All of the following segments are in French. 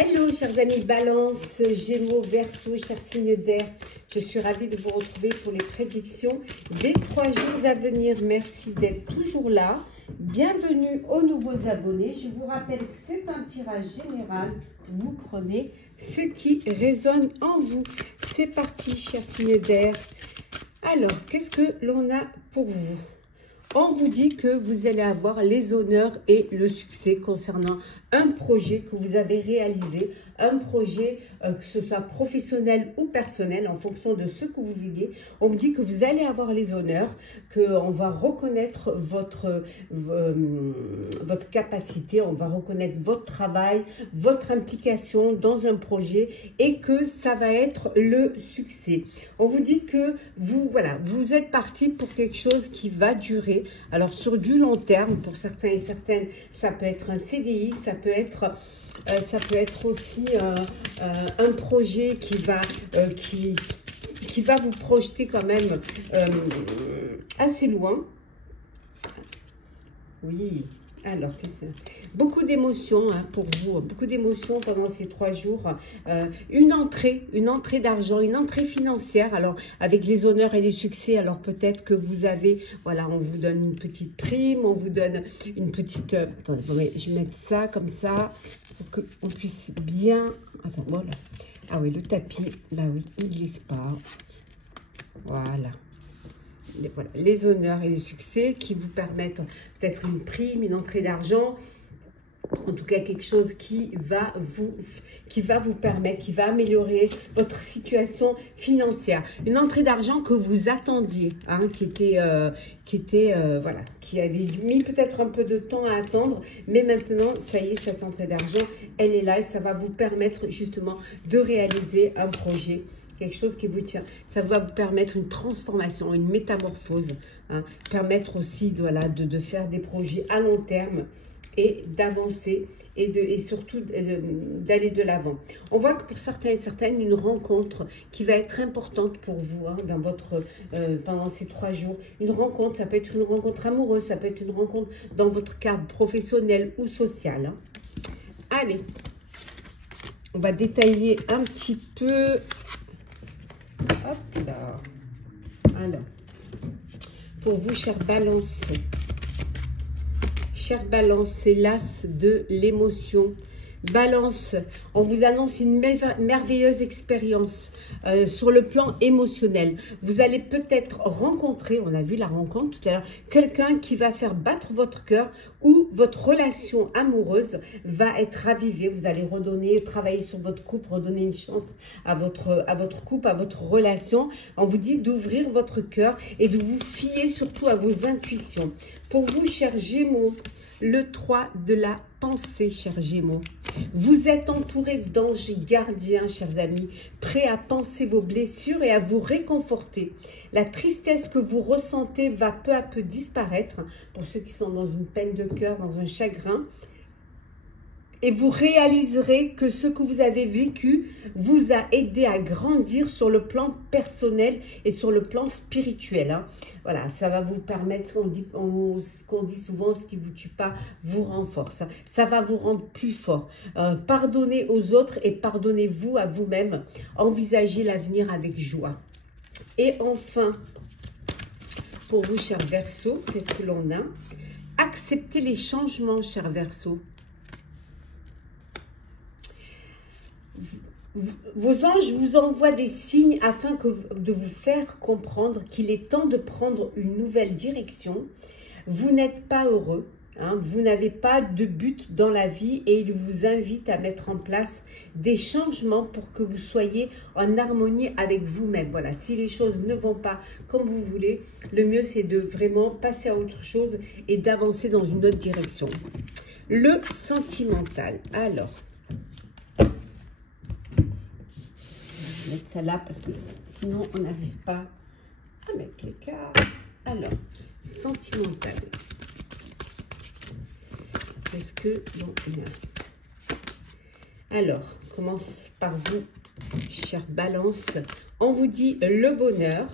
Hello chers amis Balance, Gémeaux, Verseau, chers signes d'air. Je suis ravie de vous retrouver pour les prédictions des 3 jours à venir. Merci d'être toujours là. Bienvenue aux nouveaux abonnés. Je vous rappelle que c'est un tirage général. Vous prenez ce qui résonne en vous. C'est parti chers signes d'air. Alors, qu'est-ce que l'on a pour vous ? On vous dit que vous allez avoir les honneurs et le succès concernant un projet que vous avez réalisé, un projet que ce soit professionnel ou personnel en fonction de ce que vous vivez. On vous dit que vous allez avoir les honneurs, qu'on va reconnaître votre capacité, on va reconnaître votre travail, votre implication dans un projet et que ça va être le succès. On vous dit que vous êtes parti pour quelque chose qui va durer. Alors sur du long terme, pour certains et certaines, ça peut être un CDI, ça peut être aussi un projet qui va vous projeter quand même assez loin. Oui. Alors, beaucoup d'émotions pour vous, beaucoup d'émotions pendant ces 3 jours. Une entrée d'argent, une entrée financière. Alors, avec les honneurs et les succès, alors peut-être que vous avez, voilà, on vous donne une petite prime, on vous donne une petite... attendez, je vais mettre ça comme ça, pour qu'on puisse bien... Attends, voilà. Ah oui, le tapis, bah oui, il ne glisse pas. Voilà. Voilà, les honneurs et les succès qui vous permettent peut-être une prime, une entrée d'argent, en tout cas quelque chose qui va vous permettre, qui va améliorer votre situation financière. Une entrée d'argent que vous attendiez, hein, qui avait mis peut-être un peu de temps à attendre, mais maintenant, ça y est, cette entrée d'argent, elle est là et ça va vous permettre justement de réaliser un projet. Quelque chose qui vous tient, ça va vous permettre une transformation, une métamorphose, hein, permettre aussi de faire des projets à long terme et d'avancer et surtout d'aller de l'avant. On voit que pour certains et certaines, une rencontre qui va être importante pour vous hein, pendant ces 3 jours. Une rencontre, ça peut être une rencontre amoureuse, ça peut être une rencontre dans votre cadre professionnel ou social. Hein. Allez, on va détailler un petit peu... Hop là. Alors, pour vous, chère Balance, c'est l'as de l'émotion. Balance, on vous annonce une merveilleuse expérience sur le plan émotionnel. Vous allez peut-être rencontrer, on a vu la rencontre tout à l'heure, quelqu'un qui va faire battre votre cœur ou votre relation amoureuse va être ravivée. Vous allez travailler sur votre couple, redonner une chance à votre couple, à votre relation. On vous dit d'ouvrir votre cœur et de vous fier surtout à vos intuitions. Pour vous, chers Gémeaux, le 3 de la pensée, chers Gémeaux. Vous êtes entouré d'anges gardiens, chers amis, prêts à penser vos blessures et à vous réconforter. La tristesse que vous ressentez va peu à peu disparaître, pour ceux qui sont dans une peine de cœur, dans un chagrin. Et vous réaliserez que ce que vous avez vécu vous a aidé à grandir sur le plan personnel et sur le plan spirituel. Hein. Voilà, ça va vous permettre, ce qu'on dit souvent, ce qui ne vous tue pas vous renforce. Hein. Ça va vous rendre plus fort. Pardonnez aux autres et pardonnez-vous à vous-même. Envisagez l'avenir avec joie. Et enfin, pour vous, chers Verseaux, qu'est-ce que l'on a? Acceptez les changements, chers Verseaux. Vos anges vous envoient des signes afin de vous faire comprendre qu'il est temps de prendre une nouvelle direction. Vous n'êtes pas heureux, hein, vous n'avez pas de but dans la vie et ils vous invitent à mettre en place des changements pour que vous soyez en harmonie avec vous-même. Voilà, si les choses ne vont pas comme vous voulez, le mieux c'est de vraiment passer à autre chose et d'avancer dans une autre direction. Le sentimental, alors... mettre ça là parce que sinon on n'arrive pas à mettre les cartes. Alors, sentimental. Qu'est-ce que l'on a? Alors, commence par vous, chère Balance. On vous dit le bonheur.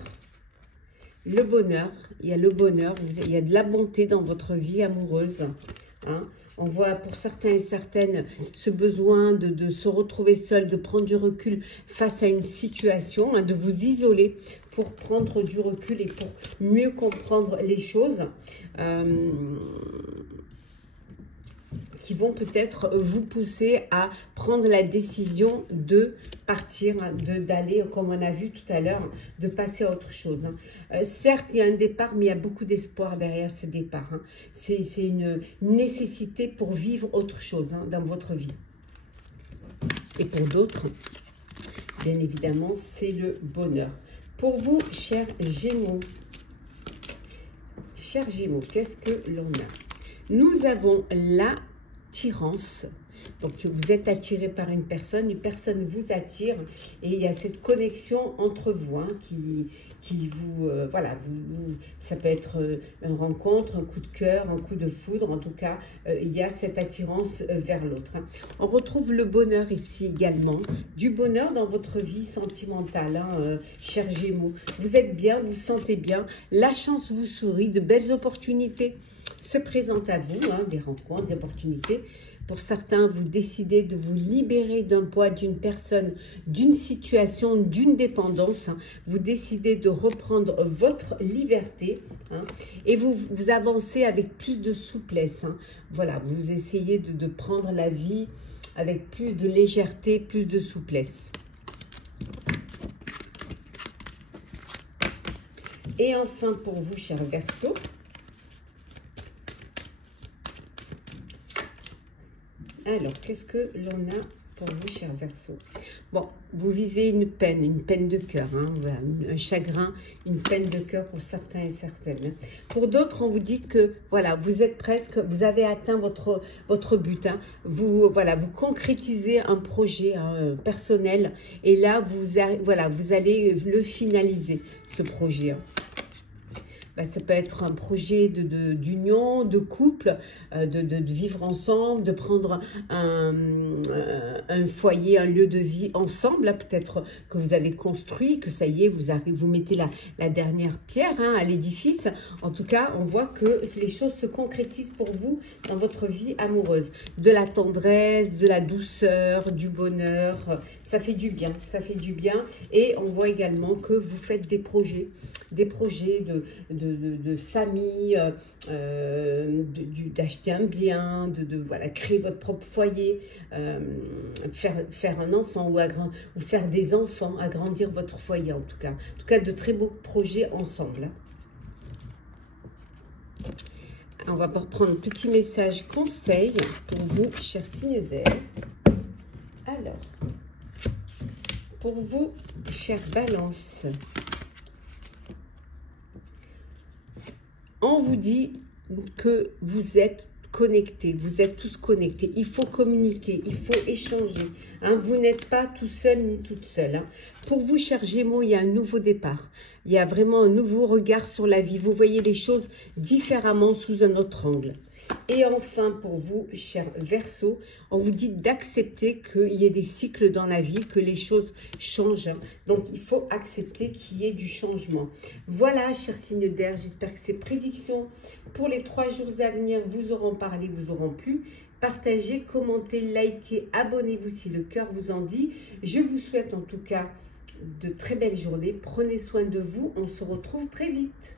Le bonheur, il y a le bonheur, il y a de la bonté dans votre vie amoureuse. Hein. On voit pour certains et certaines ce besoin de se retrouver seul, de prendre du recul face à une situation, hein, de vous isoler pour prendre du recul et pour mieux comprendre les choses. Qui vont peut-être vous pousser à prendre la décision de partir, d'aller, comme on a vu tout à l'heure, de passer à autre chose. Certes, il y a un départ, mais il y a beaucoup d'espoir derrière ce départ. C'est une nécessité pour vivre autre chose dans votre vie. Et pour d'autres, bien évidemment, c'est le bonheur. Pour vous, chers Gémeaux, qu'est-ce que l'on a? Nous avons la attirance. Donc, vous êtes attiré par une personne vous attire et il y a cette connexion entre vous hein, qui vous, voilà, ça peut être une rencontre, un coup de cœur, un coup de foudre. En tout cas, il y a cette attirance vers l'autre. Hein. On retrouve le bonheur ici également, du bonheur dans votre vie sentimentale, hein, chers Gémeaux. Vous êtes bien, vous sentez bien, la chance vous sourit, de belles opportunités se présentent à vous, hein, des rencontres, des opportunités. Pour certains, vous décidez de vous libérer d'un poids, d'une personne, d'une situation, d'une dépendance. Hein. Vous décidez de reprendre votre liberté hein, et vous avancez avec plus de souplesse. Hein. Voilà, vous essayez de prendre la vie avec plus de légèreté, plus de souplesse. Et enfin, pour vous, chers Verseaux, alors, qu'est-ce que l'on a pour vous, chers Verseaux? Bon, vous vivez une peine de cœur, hein, voilà, un chagrin, une peine de cœur pour certains et certaines. Pour d'autres, on vous dit que, voilà, vous êtes presque, vous avez atteint votre but. Hein, vous concrétisez un projet hein, personnel et là, vous allez le finaliser, ce projet. Hein. Ben, ça peut être un projet d'union, de couple, de vivre ensemble, de prendre un foyer, un lieu de vie ensemble. Peut-être que vous avez construit, que ça y est, vous mettez la dernière pierre hein, à l'édifice. En tout cas, on voit que les choses se concrétisent pour vous dans votre vie amoureuse. De la tendresse, de la douceur, du bonheur, ça fait du bien, ça fait du bien. Et on voit également que vous faites des projets de famille, d'acheter un bien, voilà, créer votre propre foyer, faire un enfant ou faire des enfants, agrandir votre foyer en tout cas. En tout cas, de très beaux projets ensemble. On va prendre un petit message conseil pour vous, chers signes d'air. Alors, pour vous, chers Balances, on vous dit que vous êtes connectés, vous êtes tous connectés. Il faut communiquer, il faut échanger. Hein. Vous n'êtes pas tout seul ni toute seule. Hein. Pour vous, chers Gémeaux, il y a un nouveau départ. Il y a vraiment un nouveau regard sur la vie. Vous voyez les choses différemment sous un autre angle. Et enfin, pour vous, chers Verseaux, on vous dit d'accepter qu'il y ait des cycles dans la vie, que les choses changent. Donc, il faut accepter qu'il y ait du changement. Voilà, chers signes d'air, j'espère que ces prédictions pour les 3 jours à venir vous auront parlé, vous auront plu. Partagez, commentez, likez, abonnez-vous si le cœur vous en dit. Je vous souhaite en tout cas de très belles journées. Prenez soin de vous. On se retrouve très vite.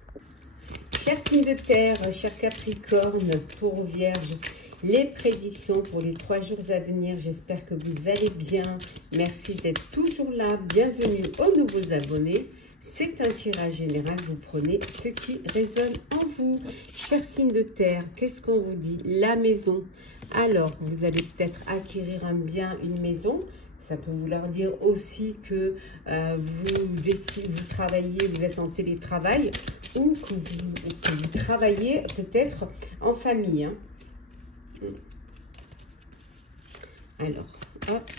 Chers signes de terre, chers Capricorne, pour Vierge, les prédictions pour les 3 jours à venir. J'espère que vous allez bien. Merci d'être toujours là. Bienvenue aux nouveaux abonnés. C'est un tirage général. Vous prenez ce qui résonne en vous. Chers signes de terre, qu'est-ce qu'on vous dit? La maison. Alors, vous allez peut-être acquérir un bien, une maison. Ça peut vouloir dire aussi que vous travaillez, vous êtes en télétravail ou que vous travaillez peut-être en famille. Hein. Alors, hop.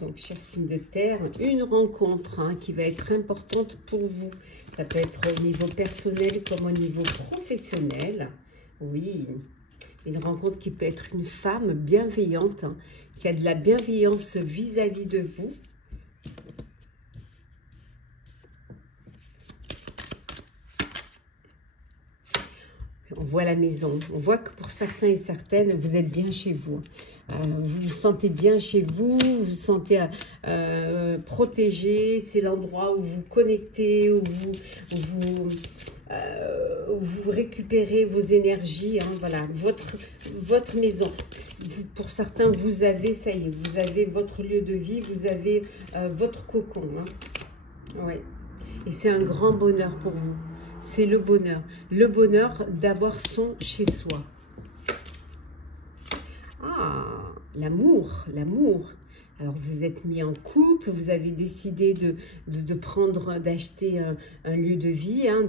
Donc, chers signes de terre, une rencontre hein, qui va être importante pour vous. Ça peut être au niveau personnel comme au niveau professionnel. Oui, une rencontre qui peut être une femme bienveillante, hein, qui a de la bienveillance vis-à-vis de vous. On On voit la maison. On voit que pour certains et certaines, vous êtes bien chez vous. Vous vous sentez bien chez vous, vous vous sentez protégé. C'est l'endroit où vous connectez, où vous récupérez vos énergies. Hein, voilà, votre maison. Pour certains, vous avez, ça y est, vous avez votre lieu de vie, vous avez votre cocon. Hein. Oui. Et c'est un grand bonheur pour vous. C'est le bonheur d'avoir son chez soi. Ah, l'amour. Alors, vous êtes mis en couple, vous avez décidé d'acheter un lieu de vie, hein,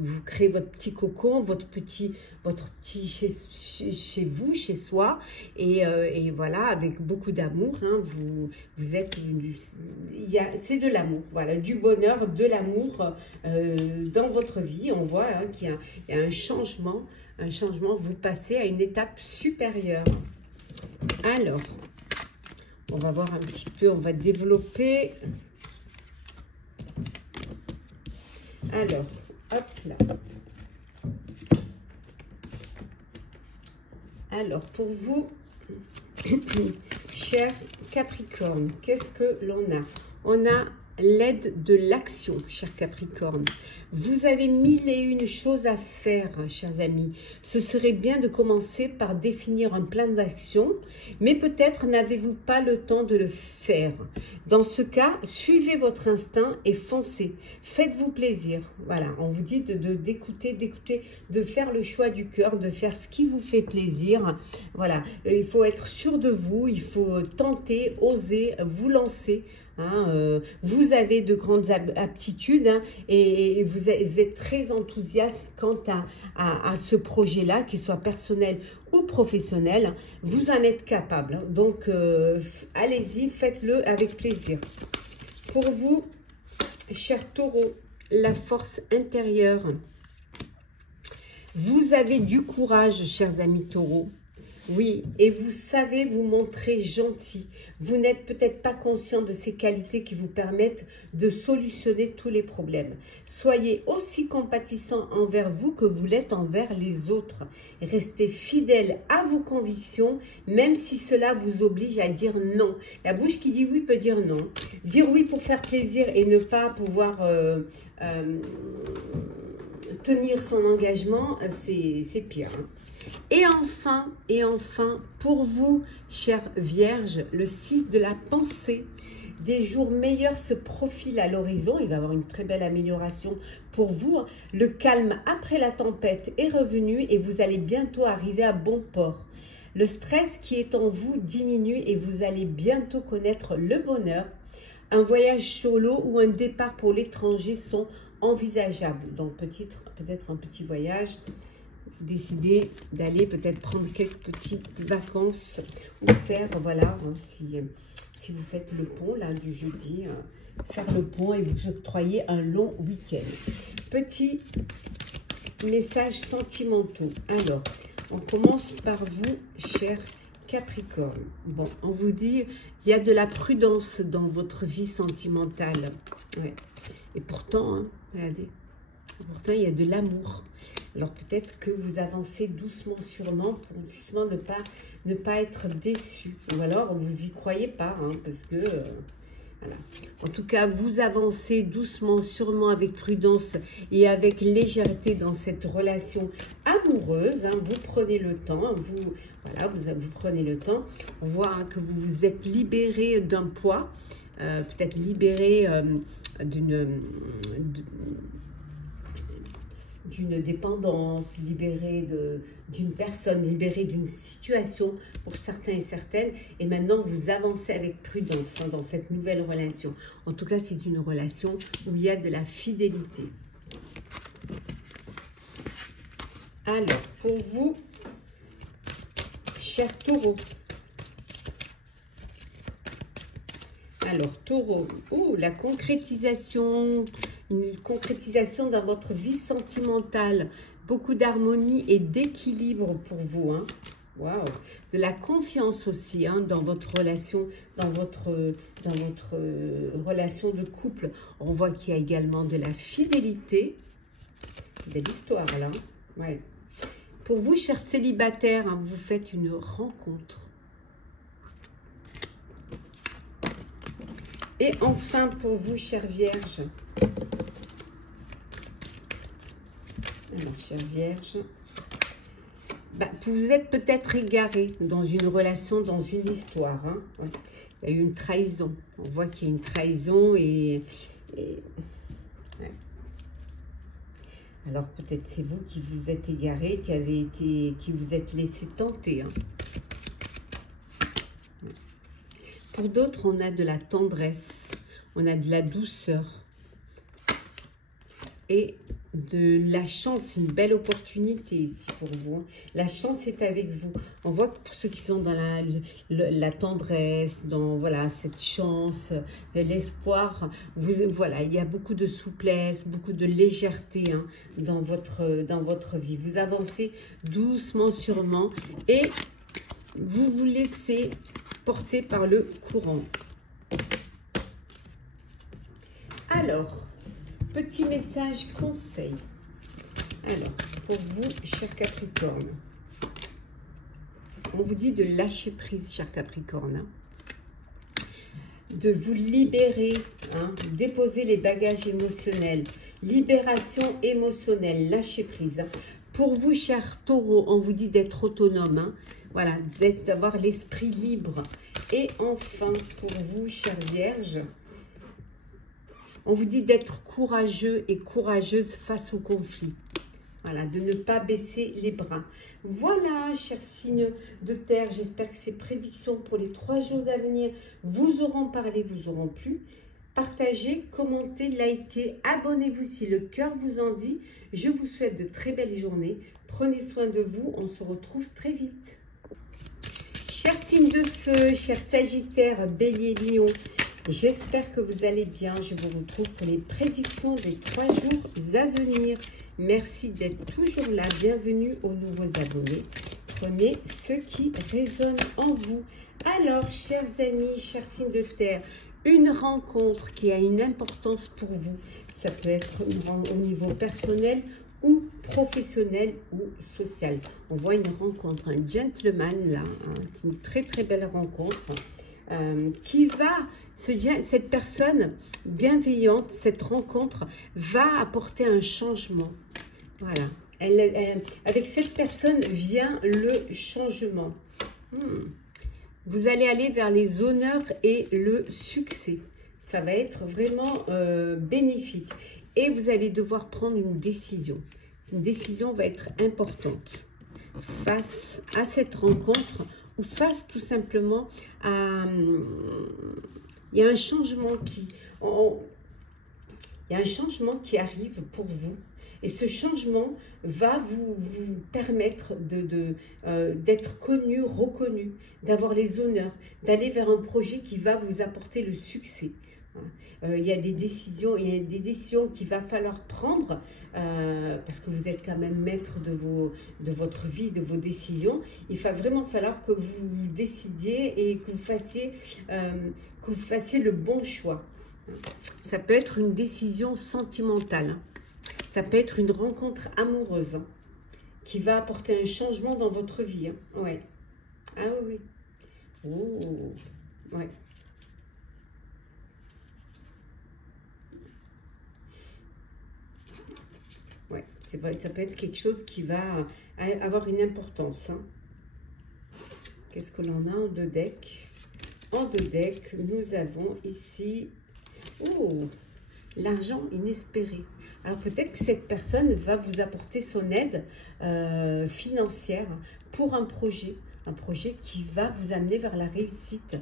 vous créer votre petit cocon, votre petit chez vous, chez soi, et voilà, avec beaucoup d'amour, hein, vous êtes, c'est de l'amour, voilà, du bonheur, de l'amour dans votre vie. On voit hein, qu'il y a un changement, vous passez à une étape supérieure. Alors, on va voir un petit peu, on va développer. Alors, hop là. Alors, pour vous, cher Capricorne, qu'est-ce que l'on a? On a l'aide de l'action, cher Capricorne. Vous avez 1001 choses à faire, chers amis. Ce serait bien de commencer par définir un plan d'action, mais peut-être n'avez-vous pas le temps de le faire. Dans ce cas, suivez votre instinct et foncez. Faites-vous plaisir. Voilà, on vous dit d'écouter, de faire le choix du cœur, de faire ce qui vous fait plaisir. Voilà, il faut être sûr de vous, il faut tenter, oser, vous lancer. Hein, vous avez de grandes aptitudes hein, et vous êtes très enthousiaste quant à ce projet-là, qu'il soit personnel ou professionnel. Vous en êtes capable. Hein, donc, allez-y, faites-le avec plaisir. Pour vous, cher Taureau, la force intérieure. Vous avez du courage, chers amis Taureaux. Oui, et vous savez vous montrer gentil. Vous n'êtes peut-être pas conscient de ces qualités qui vous permettent de solutionner tous les problèmes. Soyez aussi compatissant envers vous que vous l'êtes envers les autres. Restez fidèle à vos convictions, même si cela vous oblige à dire non. La bouche qui dit oui peut dire non. Dire oui pour faire plaisir et ne pas pouvoir tenir son engagement, c'est pire. Hein. Et enfin, pour vous, chère Vierge, le 6 de la pensée, des jours meilleurs se profilent à l'horizon. Il va y avoir une très belle amélioration pour vous. Le calme après la tempête est revenu et vous allez bientôt arriver à bon port. Le stress qui est en vous diminue et vous allez bientôt connaître le bonheur. Un voyage sur l'eau ou un départ pour l'étranger sont envisageables. Donc peut-être un petit voyage. Vous décidez d'aller peut-être prendre quelques petites vacances ou faire, voilà, hein, si vous faites le pont là du jeudi, faire le pont et vous octroyer un long week-end. Petit message sentimentaux. Alors, on commence par vous, cher Capricorne. Bon, on vous dit, il y a de la prudence dans votre vie sentimentale. Ouais. Et pourtant, hein, regardez, pourtant il y a de l'amour. Alors peut-être que vous avancez doucement sûrement pour justement ne pas être déçu. Ou alors vous n'y croyez pas, hein, parce que voilà. En tout cas, vous avancez doucement sûrement avec prudence et avec légèreté dans cette relation amoureuse. Hein. Vous prenez le temps, vous prenez le temps. On voit hein, que vous vous êtes libéré d'un poids, peut-être libéré d'une dépendance, libéré d'une personne, libéré d'une situation pour certains et certaines. Et maintenant, vous avancez avec prudence hein, dans cette nouvelle relation. En tout cas, c'est une relation où il y a de la fidélité. Alors, pour vous, cher Taureau. Alors, Taureau, la concrétisation, une concrétisation dans votre vie sentimentale, beaucoup d'harmonie et d'équilibre pour vous. Hein. Waouh. De la confiance aussi hein, dans votre relation, dans votre relation de couple. On voit qu'il y a également de la fidélité. Belle histoire là. Ouais. Pour vous, chers célibataires, hein, vous faites une rencontre. Et enfin, pour vous, chères vierges. Alors, chères vierges, vous êtes peut-être égarés dans une relation, dans une histoire. Hein. Ouais. Il y a eu une trahison. On voit qu'il y a une trahison et ouais. Alors peut-être c'est vous qui vous êtes égarés, qui vous êtes laissé tenter. Hein. Pour d'autres, on a de la tendresse, on a de la douceur et de la chance, une belle opportunité ici pour vous. La chance est avec vous. On voit que pour ceux qui sont dans la tendresse, dans voilà, cette chance, l'espoir, voilà, il y a beaucoup de souplesse, beaucoup de légèreté hein, dans votre vie. Vous avancez doucement, sûrement et vous vous laissez porter par le courant. Alors, petit message conseil. Alors, pour vous, cher Capricorne, on vous dit de lâcher prise, cher Capricorne. Hein, de vous libérer, hein, déposer les bagages émotionnels. Libération émotionnelle, lâcher prise. Hein. Pour vous, cher Taureau, on vous dit d'être autonome. Hein, voilà, d'avoir l'esprit libre. Et enfin, pour vous, chère Vierge, on vous dit d'être courageux et courageuse face au conflit. Voilà, de ne pas baisser les bras. Voilà, chers signes de terre, j'espère que ces prédictions pour les 3 jours à venir vous auront parlé, vous auront plu. Partagez, commentez, likez, abonnez-vous si le cœur vous en dit. Je vous souhaite de très belles journées. Prenez soin de vous, on se retrouve très vite. Chers signes de feu, chers Sagittaires, Bélier, Lion, j'espère que vous allez bien. Je vous retrouve pour les prédictions des 3 jours à venir. Merci d'être toujours là. Bienvenue aux nouveaux abonnés. Prenez ce qui résonne en vous. Alors, chers amis, chers signes de terre, une rencontre qui a une importance pour vous. Ça peut être au niveau personnel ou professionnel ou social. On voit une rencontre, un gentleman là, hein, une très très belle rencontre qui va, cette personne bienveillante, cette rencontre va apporter un changement. Voilà, avec cette personne vient le changement. Vous allez aller vers les honneurs et le succès. Ça va être vraiment bénéfique. Et vous allez devoir prendre une décision. Une décision va être importante face à cette rencontre ou face tout simplement à... Il y a un changement qui arrive pour vous. Et ce changement va vous permettre d'être connu, reconnu, d'avoir les honneurs, d'aller vers un projet qui va vous apporter le succès. Il y a des décisions qu'il va falloir prendre parce que vous êtes quand même maître de votre vie, de vos décisions. Il va vraiment falloir que vous décidiez et que vous fassiez le bon choix. Ça peut être une décision sentimentale. Ça peut être une rencontre amoureuse qui va apporter un changement dans votre vie. Ouais. Ah oui, oui. Oh, ouais. Ouais, c'est vrai, ça peut être quelque chose qui va avoir une importance. Hein. Qu'est-ce que l'on a en 2 decks? En 2 decks, nous avons ici... Oh, l'argent inespéré. Alors peut-être que cette personne va vous apporter son aide financière pour un projet qui va vous amener vers la réussite.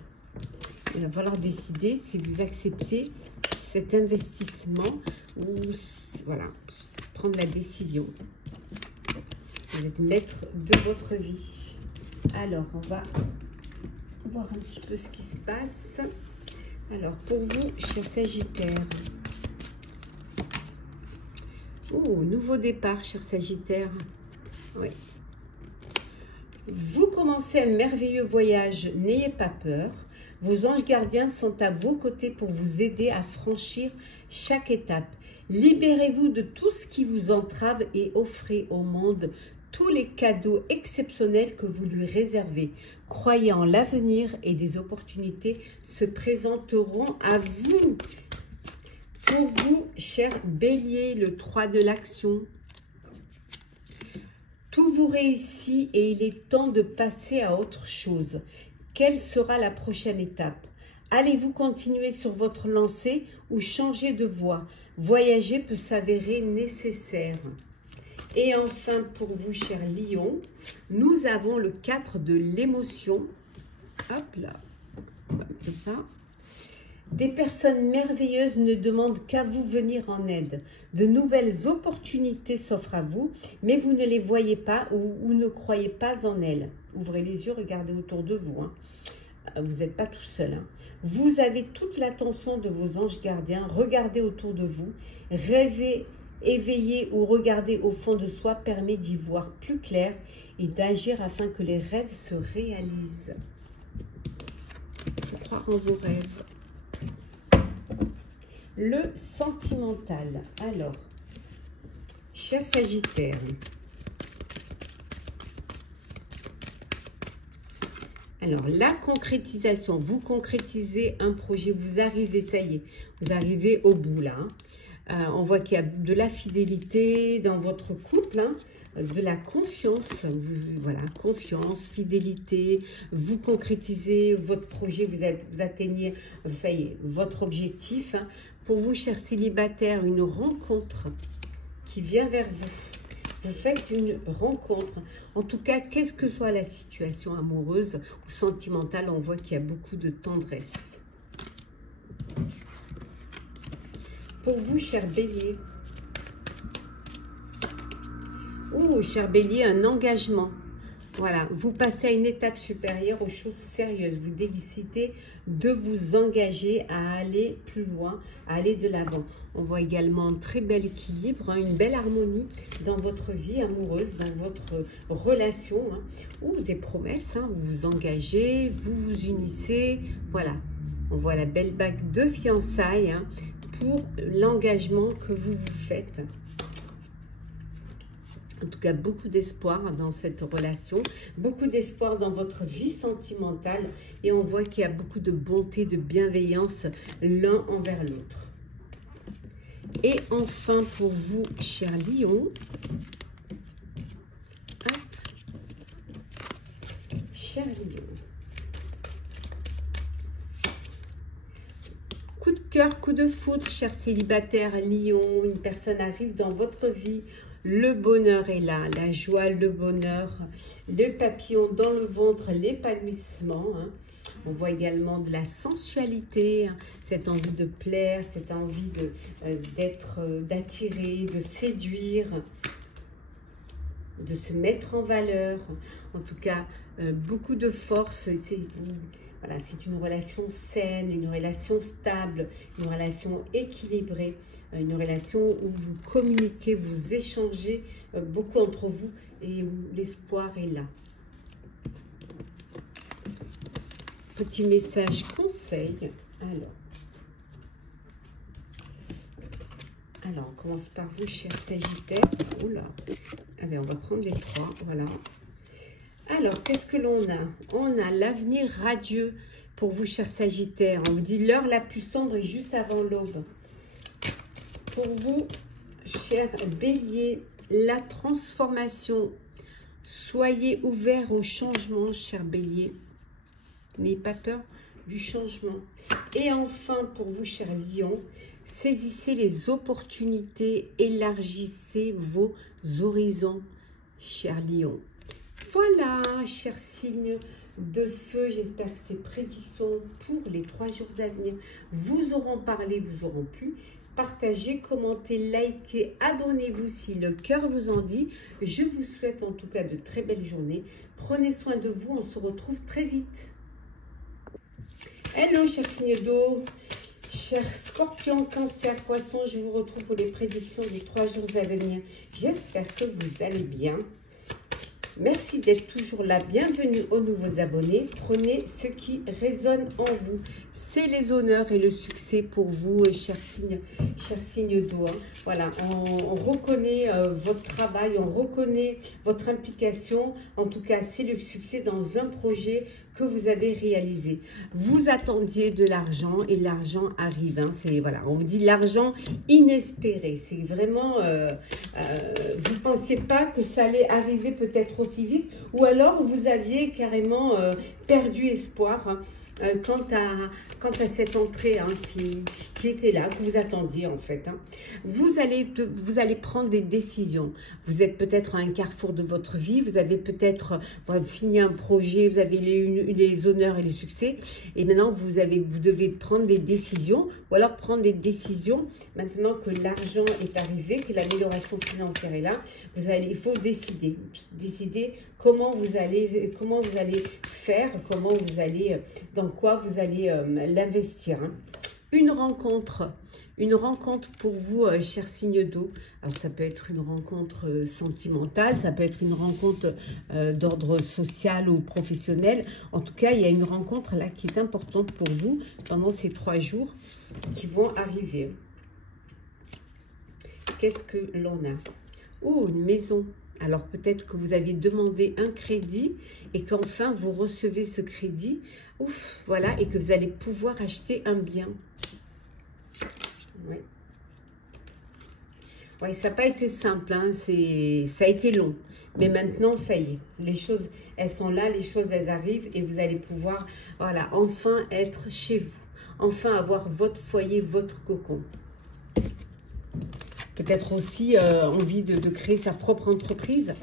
Il va falloir décider si vous acceptez cet investissement ou voilà, prendre la décision. Vous êtes maître de votre vie. Alors, on va voir un petit peu ce qui se passe. Alors, pour vous, chers Sagittaires. Oh, nouveau départ, chers Sagittaires. Oui. Vous commencez un merveilleux voyage, n'ayez pas peur. Vos anges gardiens sont à vos côtés pour vous aider à franchir chaque étape. Libérez-vous de tout ce qui vous entrave et offrez au monde tous les cadeaux exceptionnels que vous lui réservez. Croyez en l'avenir et des opportunités se présenteront à vous. Pour vous, cher Bélier, le 3 de l'action. Tout vous réussit et il est temps de passer à autre chose. Quelle sera la prochaine étape? Allez-vous continuer sur votre lancée ou changer de voie? Voyager peut s'avérer nécessaire. Et enfin, pour vous, cher Lion, nous avons le 4 de l'émotion. Hop là, comme ça. Des personnes merveilleuses ne demandent qu'à vous venir en aide. De nouvelles opportunités s'offrent à vous, mais vous ne les voyez pas ou ne croyez pas en elles. Ouvrez les yeux, regardez autour de vous. Vous n'êtes pas tout seul. Vous avez toute l'attention de vos anges gardiens. Regardez autour de vous. Rêvez, éveiller ou regarder au fond de soi permet d'y voir plus clair et d'agir afin que les rêves se réalisent. Croire en vos rêves. Le sentimental. Alors, cher Sagittaire, alors la concrétisation, vous concrétisez un projet, vous arrivez, ça y est, vous arrivez au bout là. On voit qu'il y a de la fidélité dans votre couple, de la confiance, voilà, confiance, fidélité, vous concrétisez votre projet, vous atteignez, ça y est, votre objectif. Pour vous, chers célibataires, une rencontre qui vient vers vous. Vous faites une rencontre. En tout cas, qu'est-ce que soit la situation amoureuse ou sentimentale, on voit qu'il y a beaucoup de tendresse. Pour vous, cher Bélier. Oh, cher Bélier, un engagement. Voilà, vous passez à une étape supérieure aux choses sérieuses. Vous décidez de vous engager à aller plus loin, à aller de l'avant. On voit également un très bel équilibre, une belle harmonie dans votre vie amoureuse, dans votre relation, ou des promesses. Vous vous engagez, vous vous unissez. Voilà, on voit la belle bague de fiançailles pour l'engagement que vous vous faites. En tout cas, beaucoup d'espoir dans cette relation, beaucoup d'espoir dans votre vie sentimentale et on voit qu'il y a beaucoup de bonté, de bienveillance l'un envers l'autre. Et enfin, pour vous, cher Lion, cher Lion, coup de cœur, coup de foudre, cher célibataire Lion, une personne arrive dans votre vie. Le bonheur est là, la joie, le bonheur, le papillon dans le ventre, l'épanouissement. On voit également de la sensualité, cette envie de plaire, cette envie d'attirer, de séduire, de se mettre en valeur. En tout cas, beaucoup de force. Voilà, c'est une relation saine, une relation stable, une relation équilibrée, une relation où vous communiquez, vous échangez beaucoup entre vous et où l'espoir est là. Petit message conseil. Alors, on commence par vous, cher Sagittaire. Oula. Allez, on va prendre les trois. Voilà. Alors, qu'est-ce que l'on a? On a l'avenir radieux pour vous, cher Sagittaire. On vous dit l'heure la plus sombre est juste avant l'aube. Pour vous, cher Bélier, la transformation. Soyez ouverts au changement, cher Bélier. N'ayez pas peur du changement. Et enfin, pour vous, cher Lion, saisissez les opportunités, élargissez vos horizons, cher Lion. Voilà, chers signes de feu, j'espère que ces prédictions pour les 3 jours à venir vous auront parlé, vous auront plu. Partagez, commentez, likez, abonnez-vous si le cœur vous en dit. Je vous souhaite en tout cas de très belles journées. Prenez soin de vous, on se retrouve très vite. Hello, chers signes d'eau, chers scorpions, cancer, poisson, je vous retrouve pour les prédictions des 3 jours à venir. J'espère que vous allez bien. Merci d'être toujours là. Bienvenue aux nouveaux abonnés. Prenez ce qui résonne en vous. C'est les honneurs et le succès pour vous, cher signe d'eau. Voilà, on reconnaît votre travail, on reconnaît votre implication. En tout cas, c'est le succès dans un projet que vous avez réalisé. Vous attendiez de l'argent et l'argent arrive. Hein. C'est voilà, on vous dit l'argent inespéré. C'est vraiment, vous ne pensiez pas que ça allait arriver peut-être aussi vite, ou alors vous aviez carrément perdu espoir. Hein. Quant à cette entrée hein, qui était là, que vous attendiez en fait. Hein. Vous allez prendre des décisions. Vous êtes peut-être à un carrefour de votre vie, vous avez peut-être fini un projet, vous avez les honneurs et le succès, et maintenant vous devez prendre des décisions, ou alors prendre des décisions maintenant que l'argent est arrivé, que l'amélioration financière est là. Il faut décider comment vous allez faire, dans quoi vous allez l'investir. Hein. Une rencontre pour vous, cher signe d'eau. Alors ça peut être une rencontre sentimentale, ça peut être une rencontre d'ordre social ou professionnel. En tout cas, il y a une rencontre là qui est importante pour vous pendant ces 3 jours qui vont arriver. Qu'est-ce que l'on a? Oh, une maison. Alors peut-être que vous avez demandé un crédit et qu'enfin vous recevez ce crédit. Ouf, voilà, et que vous allez pouvoir acheter un bien. Oui. Ouais, ça n'a pas été simple, hein, ça a été long. Mais maintenant, ça y est, les choses, elles sont là, les choses, elles arrivent et vous allez pouvoir, voilà, enfin être chez vous. Enfin avoir votre foyer, votre cocon. Peut-être aussi envie de créer sa propre entreprise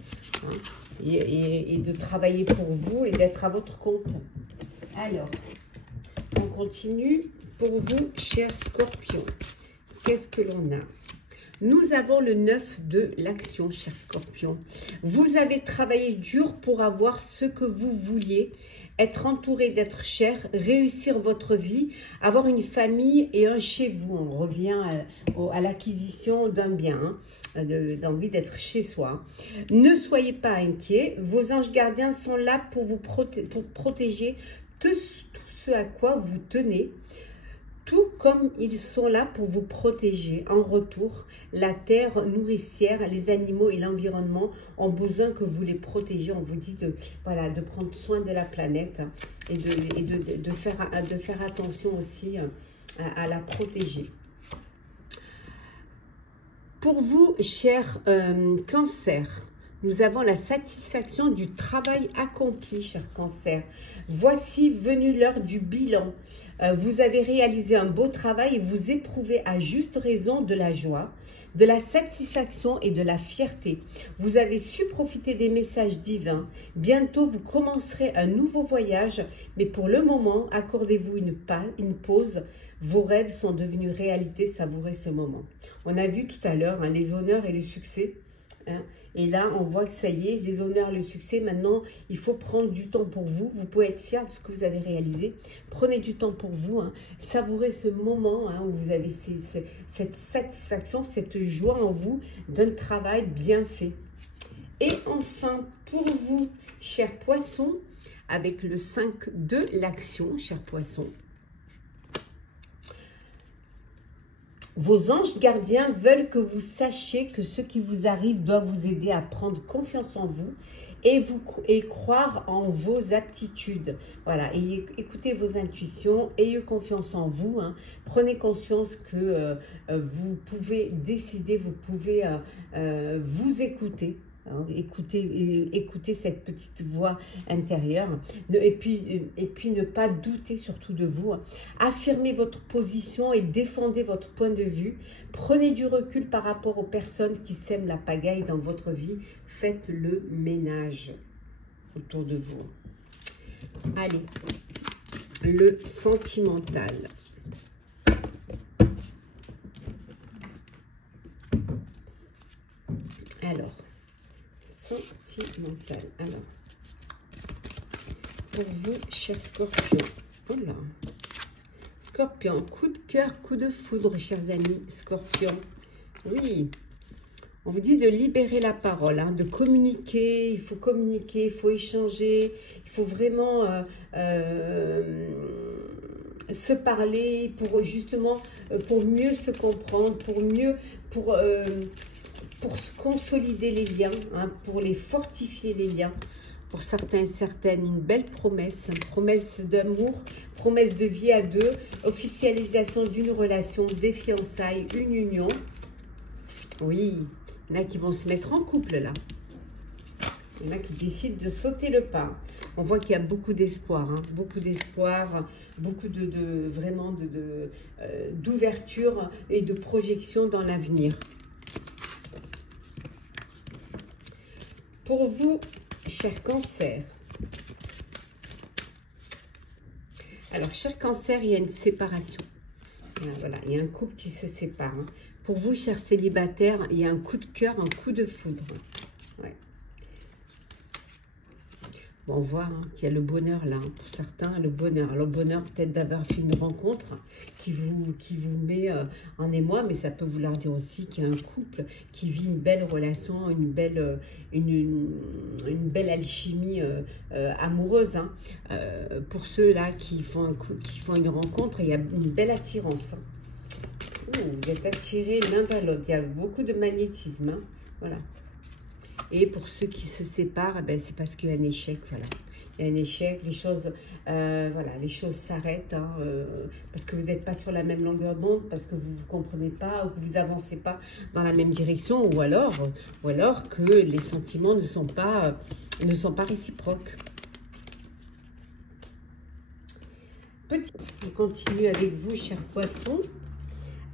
hein, et de travailler pour vous et d'être à votre compte. Alors, on continue pour vous, chers scorpions. Qu'est-ce que l'on a? Nous avons le 9 de l'action, chers scorpions. Vous avez travaillé dur pour avoir ce que vous vouliez, être entouré d'être cher, réussir votre vie, avoir une famille et un chez vous. On revient à l'acquisition d'un bien, hein, d'envie d'être chez soi. Ne soyez pas inquiets, vos anges gardiens sont là pour vous protéger tout ce à quoi vous tenez. Tout comme ils sont là pour vous protéger. En retour, la terre nourricière, les animaux et l'environnement ont besoin que vous les protégez. On vous dit de prendre soin de la planète et de faire attention aussi à la protéger. Pour vous, chers cancers, nous avons la satisfaction du travail accompli, cher cancer. Voici venue l'heure du bilan. Vous avez réalisé un beau travail et vous éprouvez à juste raison de la joie, de la satisfaction et de la fierté. Vous avez su profiter des messages divins. Bientôt, vous commencerez un nouveau voyage, mais pour le moment, accordez-vous une pause. Vos rêves sont devenus réalité, savourez ce moment. On a vu tout à l'heure hein, les honneurs et le succès. Hein. Et là, on voit que ça y est, les honneurs, le succès. Maintenant, il faut prendre du temps pour vous. Vous pouvez être fier de ce que vous avez réalisé. Prenez du temps pour vous. Hein. Savourez ce moment hein, où vous avez cette satisfaction, cette joie en vous d'un travail bien fait. Et enfin, pour vous, chers poissons, avec le 5 de l'action, chers poissons, vos anges gardiens veulent que vous sachiez que ce qui vous arrive doit vous aider à prendre confiance en vous et croire en vos aptitudes. Voilà, et écoutez vos intuitions, ayez confiance en vous. Hein. Prenez conscience que vous pouvez décider, vous pouvez vous écouter. Hein, écoutez cette petite voix intérieure et puis ne pas douter surtout de vous. Affirmez votre position et défendez votre point de vue. Prenez du recul par rapport aux personnes qui sèment la pagaille dans votre vie. Faites le ménage autour de vous. Allez, le sentimental. Alors, sentimental. Alors, pour vous, chers scorpions. Oh là. Scorpion, coup de cœur, coup de foudre, chers amis. Scorpion. Oui. On vous dit de libérer la parole, hein, de communiquer, il faut échanger, il faut vraiment se parler pour justement, pour mieux se comprendre, pour consolider les liens, hein, pour les fortifier les liens. Pour certains et certaines, une belle promesse, une promesse d'amour, promesse de vie à deux, officialisation d'une relation, des fiançailles, une union. Oui, il y en a qui vont se mettre en couple là. Il y en a qui décident de sauter le pas. On voit qu'il y a beaucoup d'espoir, hein, beaucoup d'espoir, beaucoup vraiment d'ouverture et de projection dans l'avenir. Pour vous, cher Cancer. Alors, cher Cancer, il y a une séparation. Voilà, il y a un couple qui se sépare. Hein. Pour vous, cher célibataire, il y a un coup de cœur, un coup de foudre. Ouais. Bon, on voit hein, qu'il y a le bonheur là. Hein. Pour certains, le bonheur peut-être d'avoir fait une rencontre qui vous met en émoi, mais ça peut vouloir dire aussi qu'il y a un couple qui vit une belle relation, une belle alchimie amoureuse. Hein. Pour ceux-là qui font une rencontre, il y a une belle attirance. Hein. Vous êtes attirés l'un vers l'autre. Il y a beaucoup de magnétisme. Hein. Voilà. Et pour ceux qui se séparent, ben, c'est parce qu'il y a un échec. Voilà. Il y a un échec, les choses, voilà, les choses s'arrêtent. Hein, parce que vous n'êtes pas sur la même longueur d'onde, parce que vous ne vous comprenez pas, ou que vous n'avancez pas dans la même direction, ou alors que les sentiments ne sont pas réciproques. On continue avec vous, chers poissons.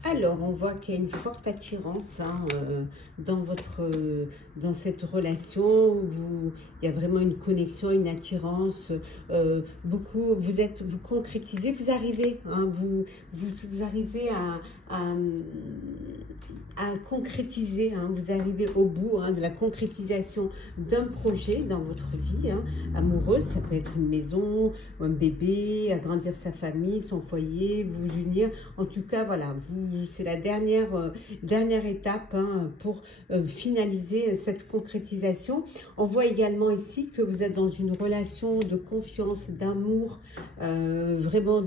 Alors, on voit qu'il y a une forte attirance hein, dans cette relation. Il y a vraiment une connexion, une attirance. Beaucoup, vous concrétisez, vous arrivez, hein, vous arrivez à concrétiser, hein, vous arrivez au bout hein, de la concrétisation d'un projet dans votre vie hein, amoureuse. Ça peut être une maison, un bébé, agrandir sa famille, son foyer, vous unir. En tout cas, voilà, c'est la dernière étape hein, pour finaliser cette concrétisation. On voit également ici que vous êtes dans une relation de confiance, d'amour, vraiment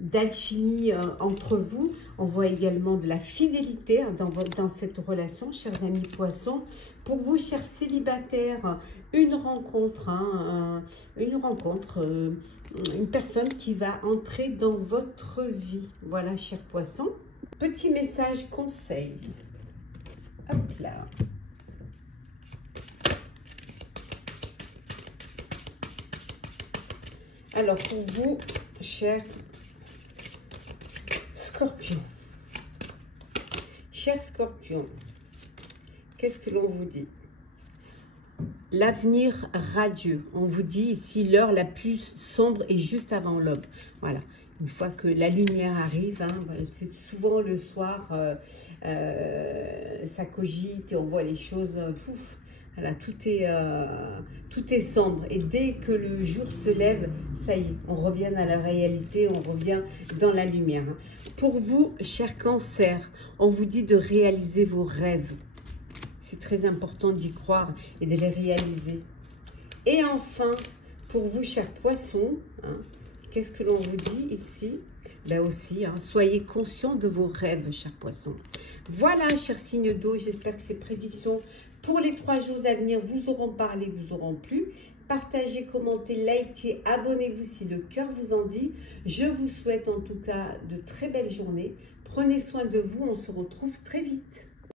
d'alchimie entre vous. On voit également de la fidélité hein, dans cette relation, chers amis poissons. Pour vous, chers célibataires, une rencontre, hein, une personne qui va entrer dans votre vie. Voilà, chers poissons. Petit message conseil. Hop là. Alors, pour vous, chers Scorpion. Cher Scorpion, qu'est-ce que l'on vous dit? L'avenir radieux. On vous dit ici l'heure la plus sombre est juste avant l'aube. Voilà. Une fois que la lumière arrive, hein, c'est souvent le soir, ça cogite et on voit les choses. Pouf, voilà, tout est sombre. Et dès que le jour se lève, ça y est, on revient à la réalité, on revient dans la lumière. Pour vous, cher Cancer, on vous dit de réaliser vos rêves. C'est très important d'y croire et de les réaliser. Et enfin, pour vous, chers Poissons, hein, qu'est-ce que l'on vous dit ici? Ben aussi, hein, soyez conscients de vos rêves, chers Poissons. Voilà, chers signes d'eau, j'espère que ces prédictions pour les 3 jours à venir vous auront parlé, vous auront plu. Partagez, commentez, likez, abonnez-vous si le cœur vous en dit. Je vous souhaite en tout cas de très belles journées. Prenez soin de vous, on se retrouve très vite.